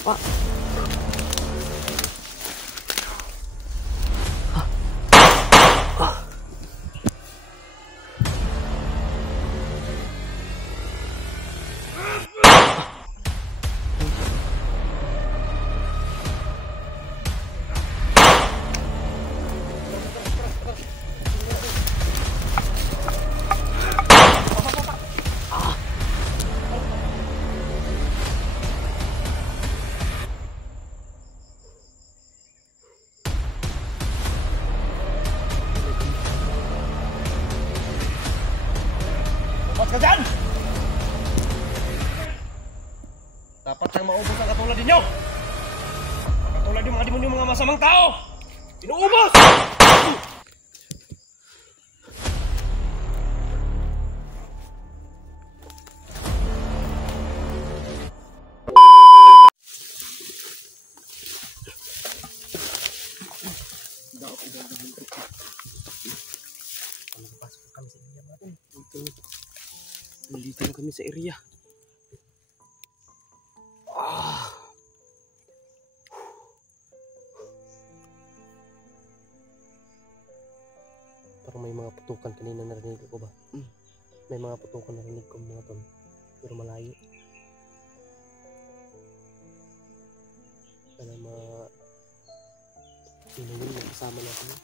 Pak. Ka dyan! Dapat nang maubos ang katulad ninyo! Katulad yung mga demonyo mga masamang tao! Inuubos! Nandito na kami sa area. Parang may mga putukan kanina narinig ko ba? May mga putukan narinig ko mga tol. Pero malayo. Sana sino yun yung kasama natin yun?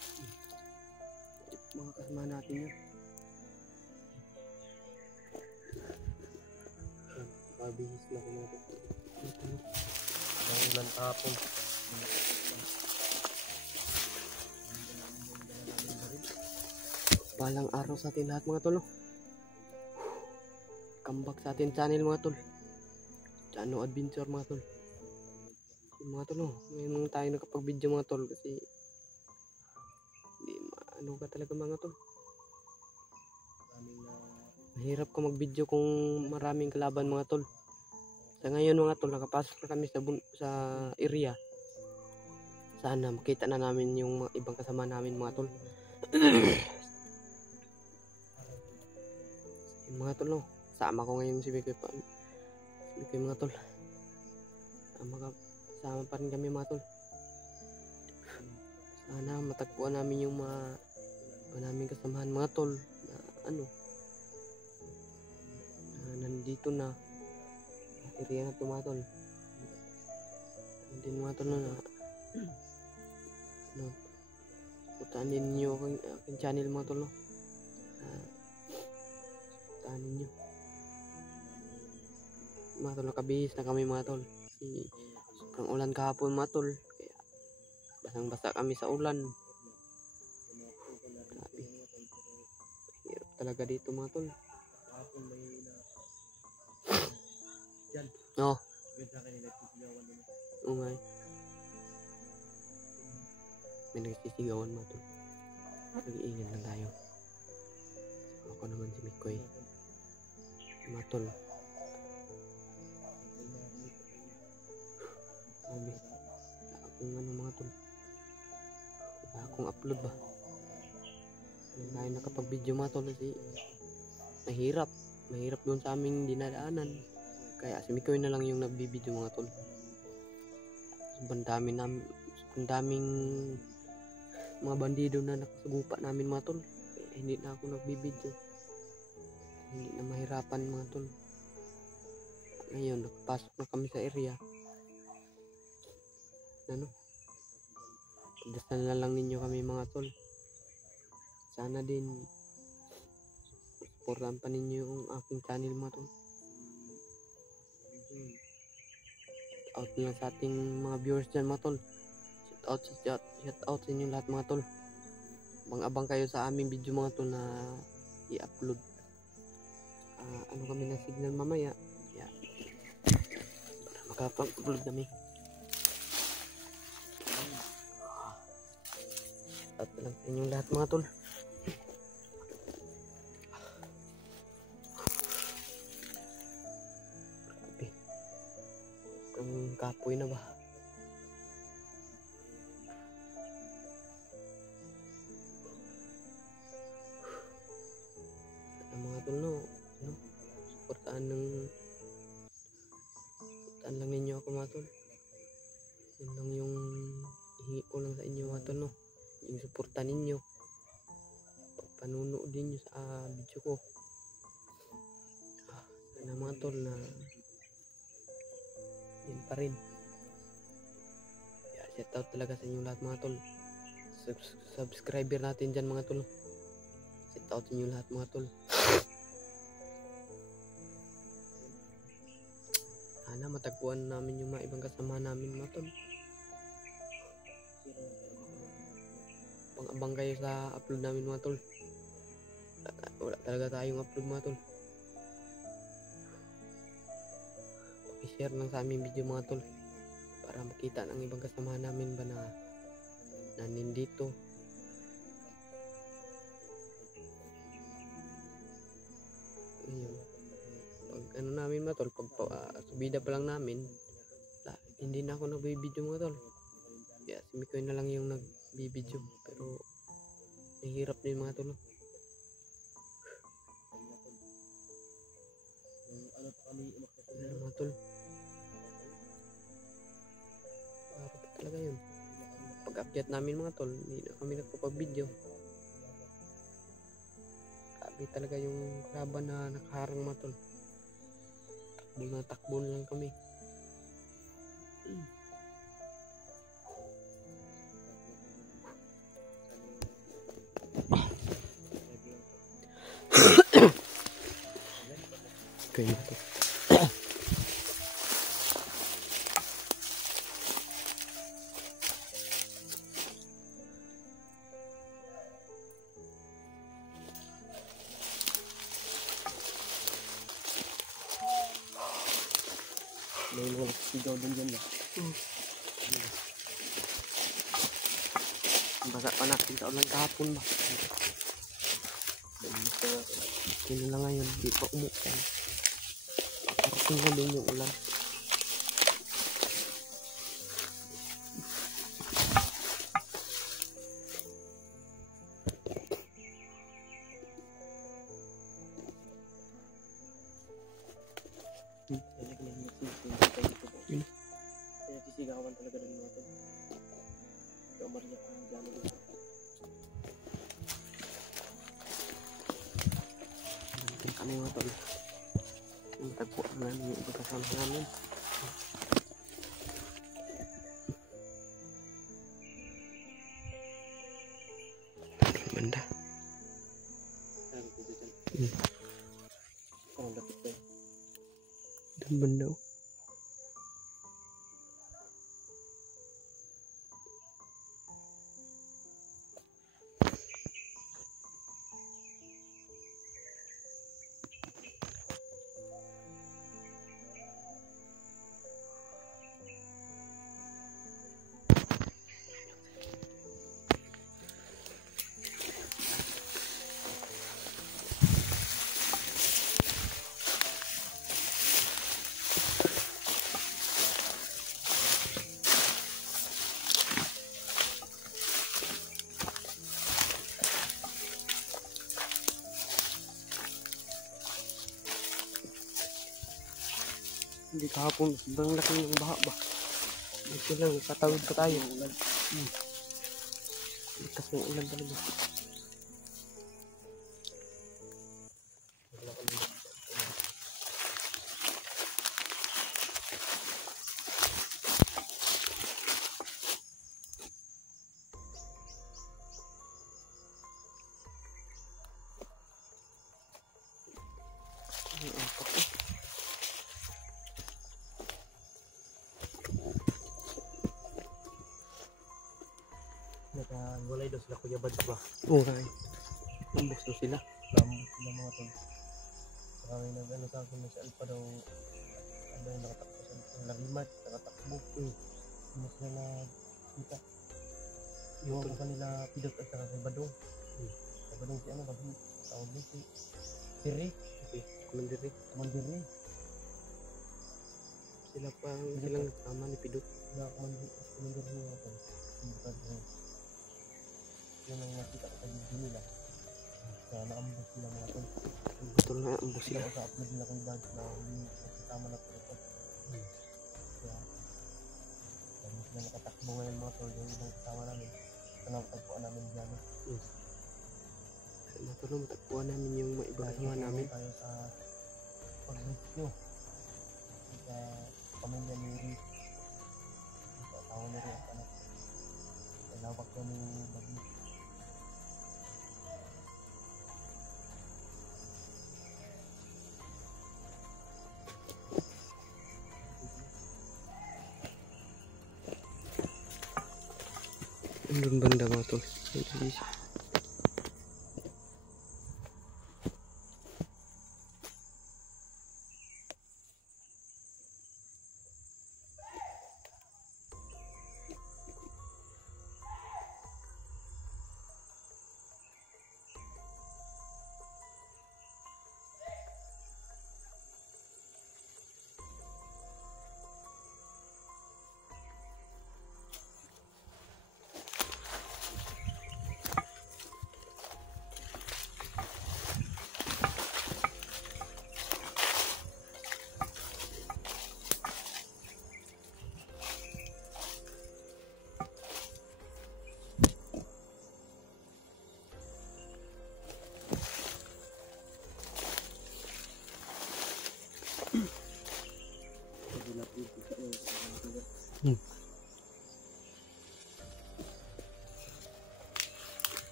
Mga kasama natin yun. Mabihis na ko natin. Ang ulan tapon. Balang araw sa atin lahat mga tol. Comeback sa atin channel mga tol. Chano Adventure mga tol. Mga tol, ngayon tayo nakapag-video mga tol kasi ano ka talaga mga tol. Mahirap ka mag-video kung maraming kalaban mga tol. Sa ngayon mga tol, nakapasok na kami sa area. Sana makita na namin yung mga ibang kasama namin mga tol. Mga tol, no? Sama ko ngayon si Mikoy mga tol. Sama pa rin kami mga tol. Sana matagpuan namin yung mga naming kasamahan mga tol na nandito na area na ito mga tol. Nandito mga tol na putaan ninyo aking channel mga tol, no? Putaan ninyo mga tol, nakabihis na kami mga tol. Sobrang ulan kahapon mga tol, kaya basang basa kami sa ulan. Grabe, hirap talaga dito mga tol. Oh. Okay. May nagsisigawan mga tol. Mag-iingat lang tayo. Ako naman si Mikoy. Mga tol. Akong mga tol. Wala akong upload ba? Hindi tayo nakapag-video mga tol kasi mahirap. Mahirap doon sa aming dinadaanan. Kaya si Mikoy na lang yung nagbibideo mga tol. Sobrang daming mga bandido na nakasagupa namin mga tol. Kaya hindi na ako nagbibideo. Hindi na mahirapan mga tol. Ngayon nakapasok na kami sa area. Dasal na lang ninyo kami mga tol. Sana din supportan pa ninyo yung aking channel mga tol. Out na sa ating mga viewers dyan mga tol. Shout out sa inyo lahat mga tol. Abang kayo sa aming video mga tol na i-upload. Kami ng signal mamaya. Yeah. Para makapag-upload kami. Shout out lang sa inyo lahat mga tol. Ang kapoy na ba? Ang mga tol, no? Suportahan suportahan lang ninyo ako mga tol. Yun lang yung hihingi ko lang sa inyo mga tol, no? Yung suporta ninyo, pagpanunood din nyo sa video ko. Sana mga tol na yun pa rin. Kaya shout out talaga sa inyo lahat mga tol. Subscriber natin dyan mga tol. Shout out sa inyo lahat mga tol. Sana matagpuan namin yung mga ibang kasama namin mga tol. Pang-abang kayo sa upload namin mga tol. Wala talaga tayong upload mga tol. I-share lang sa aming video mga tol para makita ng ibang kasama namin ba na nandito. Ayun. Pag ano namin mga tol, pag subida pa lang namin, hindi na ako nagbibideo mga tol. Kaya si Mikoy na lang yung nagbibideo, pero nahihirap din mga tol. Mga tol, para pa talaga yun. Pag-update namin mga tol, hindi na kami nagpapag-video. Grabe talaga yung laban na nakaharang mga tol. Takbo na lang kami. Kaya ito. May mga sigaw din dyan. Basa pa natin sa ulan kahapon ba? Kaya na ngayon, di pa umukan. Parating na din yung ulan. Kaya sisigawan talaga ng mga ito. Kamar niya pa ang dami dito. Nandiyan kami mga tol. Yung tagpuan namin yung iba kasama namin. Banda. Saan ko dito? Parang lapit tayo. Dan benda. Hindi kahapon, sobrang laki ng baha ba? Ito lang, katawid pa tayo. Ulan. Likas ng ulan talaga. Nagawalay daw sila Kuya Bads ba? Okay. Lambos na sila. Lambos sila mga tol. Marami nag-ano sa akin na si Alpa daw. Ano yung nakatakbo sa Larimat, nakatakbo. Hindi sila nakita. Iwan ko kanila Pidot at saka kay Badong. Kay Badong si ano ba? Tawag din si Siri. Okay, kumandiri. Mandiri. Sila pa silang sama ni Pidot. Sila kumandiri mga tol. Yan ang nakita ko sa video nila. Kaya naambos sila mga tol. Betul na ambos sila. Sa upload nila kay Bads na kasama na po ito. na nakatakbo ngayon mga tol yung ibang kasama namin. Sana matagpuan namin dyan. Matulong matagpuan namin yung mga ibang kasama namin. Tayo sa pag-rescue sa pamilya ni Rick. Sa asawa ni Rick at anak. Nalawak ko ng bagyo. Andun banda mga tol. Tingnan.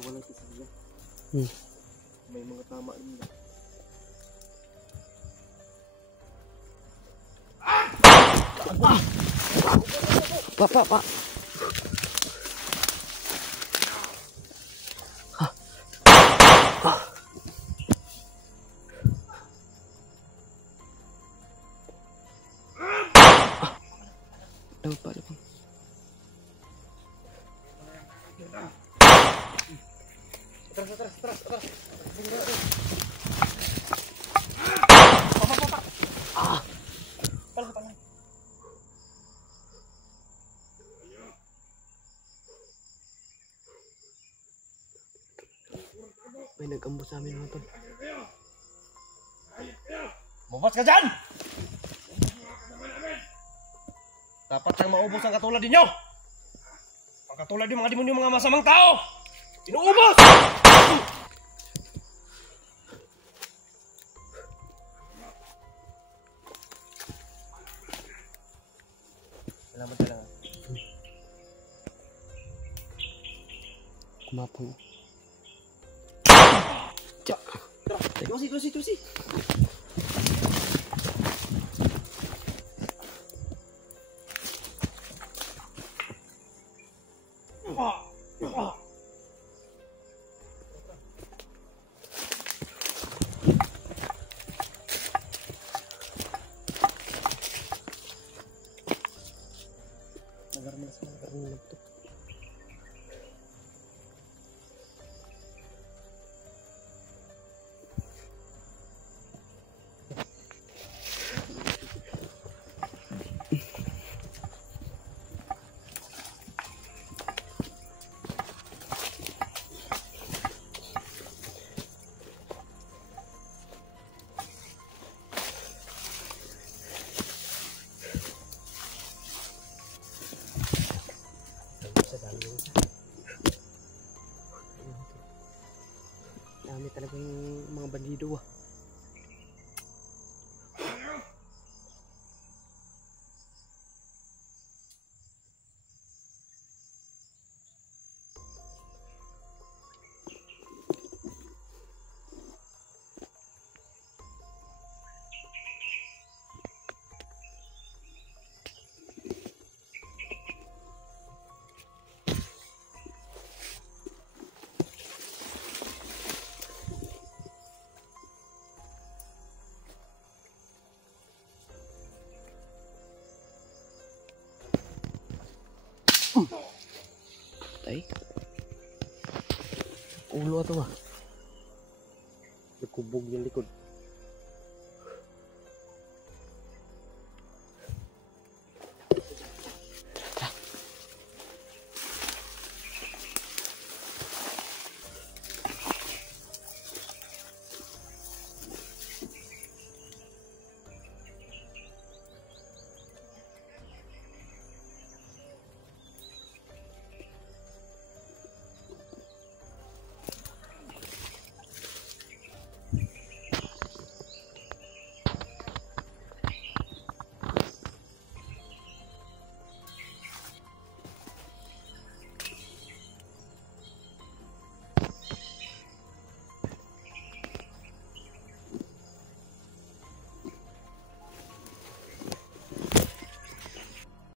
Wala sa sila. May mga tama rin na. Pa. Dapat bang. Atras. Palang. May nag-ambo sa amin mga tol. Mabas ka dyan! Dapat kang maubos ang katulad ninyo! Ang katulad yung mga demonyo mga masamang tao! Inuubos! Salamat ka lang. Kumapang. Cak. Tusi. Nagar na sa nagar ng laptop. Dami talagang mga bandido ah. Patay. Ulo ato ba? Nakubog yung likod.